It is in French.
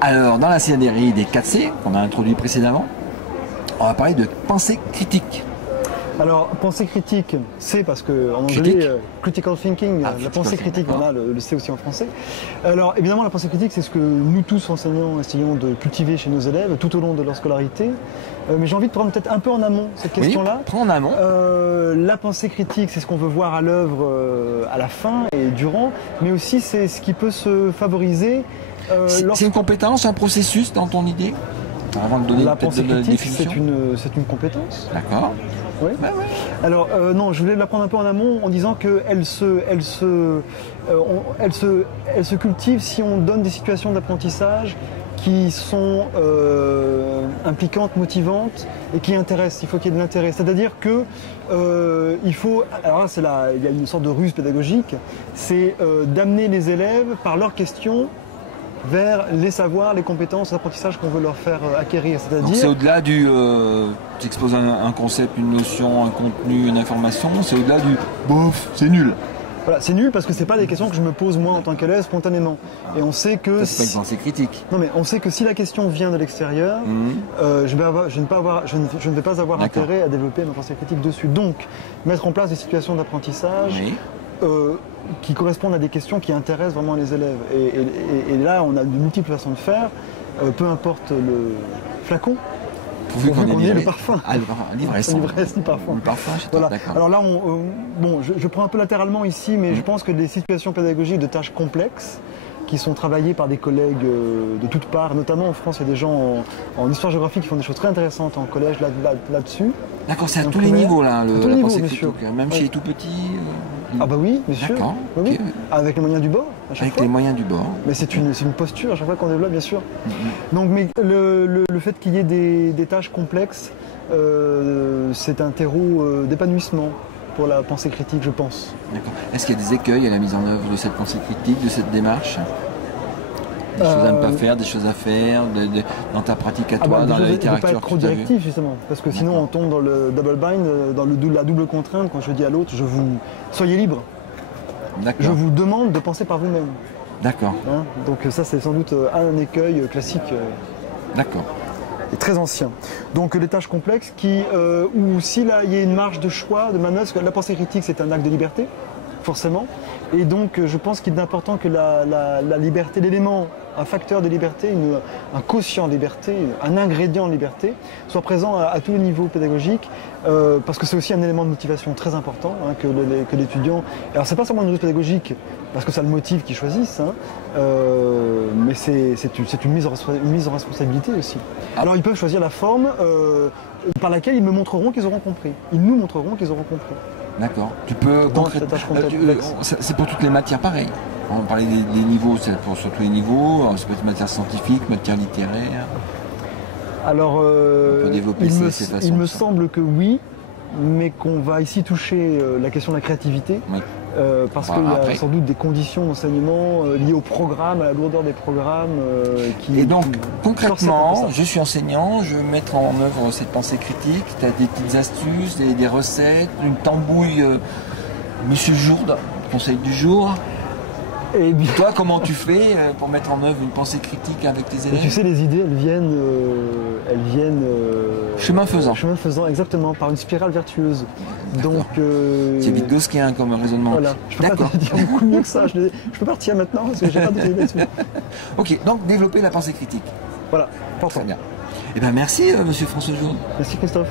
Alors, dans la série des 4C, qu'on a introduit précédemment, on va parler de pensée critique. Alors, pensée critique, c'est parce que en anglais, critical thinking, la pensée critique, voilà, le C aussi en français. Alors, évidemment, la pensée critique, c'est ce que nous tous enseignants essayons de cultiver chez nos élèves tout au long de leur scolarité. Mais j'ai envie de prendre peut-être un peu en amont cette question-là. Prends en amont. La pensée critique, c'est ce qu'on veut voir à l'œuvre à la fin et durant, mais aussi c'est ce qui peut se favoriser. C'est une compétence, un processus dans ton idée? Avant de donner la pensée critique, c'est une compétence. D'accord. Oui. Ouais, ouais. Alors non, je voulais la prendre un peu en amont en disant qu'elle se cultive si on donne des situations d'apprentissage qui sont impliquantes, motivantes et qui intéressent. Il faut qu'il y ait de l'intérêt. C'est-à-dire que il faut. Alors là, il y a une sorte de ruse pédagogique, c'est d'amener les élèves par leurs questions vers les savoirs, les compétences, l'apprentissage qu'on veut leur faire acquérir. C'est-à-dire, c'est au-delà du... tu exposes un concept, une notion, un contenu, une information, c'est au-delà du bof, c'est nul. Voilà, c'est nul parce que c'est pas des questions que je me pose moi en tant qu'élève spontanément. Et on sait que... C'est pas une pensée critique. Non mais on sait que si la question vient de l'extérieur, je ne vais pas avoir intérêt à développer ma pensée critique dessus. Donc, mettre en place des situations d'apprentissage... qui correspondent à des questions qui intéressent vraiment les élèves. Et là, on a de multiples façons de faire, peu importe le flacon, pourvu qu'on ait le parfum. L'ivresse du parfum. Le parfum, voilà. Alors là, je prends un peu latéralement ici, mais je pense que les situations pédagogiques de tâches complexes, qui sont travaillées par des collègues de toutes parts, notamment en France, il y a des gens en histoire-géographie qui font des choses très intéressantes en collège là-dessus. D'accord, c'est à tous les niveaux là, la pensée critique, même chez les tout petits. Ah bah oui, bien sûr. Oui, okay. Avec les moyens du bord. Avec les moyens du bord. Mais c'est une posture à chaque fois qu'on développe, bien sûr. Donc, mais le fait qu'il y ait des tâches complexes, c'est un terreau d'épanouissement pour la pensée critique, je pense. D'accord. Est-ce qu'il y a des écueils à la mise en œuvre de cette pensée critique, de cette démarche? Des choses à ne pas faire, des choses à faire, dans ta pratique à toi, dans la littérature. Ne pas être trop directif justement, parce que sinon on tombe dans le double bind, dans la double contrainte quand je dis à l'autre, soyez libre. Je vous demande de penser par vous-même. D'accord. Hein, donc ça c'est sans doute un écueil classique. D'accord. Et très ancien. Donc les tâches complexes où s'il y a une marge de choix, de manœuvre, parce que la pensée critique c'est un acte de liberté, forcément. Et donc je pense qu'il est important que la liberté, l'élément, un facteur de liberté, un quotient de liberté, un ingrédient de liberté, soit présent à tous les niveaux pédagogiques, parce que c'est aussi un élément de motivation très important, hein, que l'étudiant... Alors c'est pas seulement une ruse pédagogique, parce que ça le motive qu'ils choisissent, hein, mais c'est une mise en responsabilité aussi. Alors ils peuvent choisir la forme par laquelle ils me montreront qu'ils auront compris. Ils nous montreront qu'ils auront compris. D'accord. Tu peux c'est pour toutes les matières pareil. On parlait des niveaux, c'est sur tous les niveaux. Ça peut être matière scientifique, matière littéraire. Alors, on peut développer il me semble que oui, mais qu'on va ici toucher la question de la créativité. Oui. Parce qu'il y a sans doute des conditions d'enseignement liées au programme, à la lourdeur des programmes. Et donc, concrètement, je suis enseignant, je veux mettre en œuvre cette pensée critique. Tu as des petites astuces, des recettes, une tambouille Monsieur Jourde, conseil du jour. Et bien... Toi, comment tu fais pour mettre en œuvre une pensée critique avec tes élèves? Tu sais, les idées, elles viennent chemin faisant. Chemin faisant, exactement, par une spirale vertueuse. Donc, c'est Vygotskyien comme raisonnement. Voilà, je peux pas te dire beaucoup mieux que ça. Je peux partir maintenant parce que j'ai pas de là-dessus. Ok, donc développer la pensée critique. Voilà, très bien. Eh bien, merci, Monsieur François Jourde. Merci, Christophe.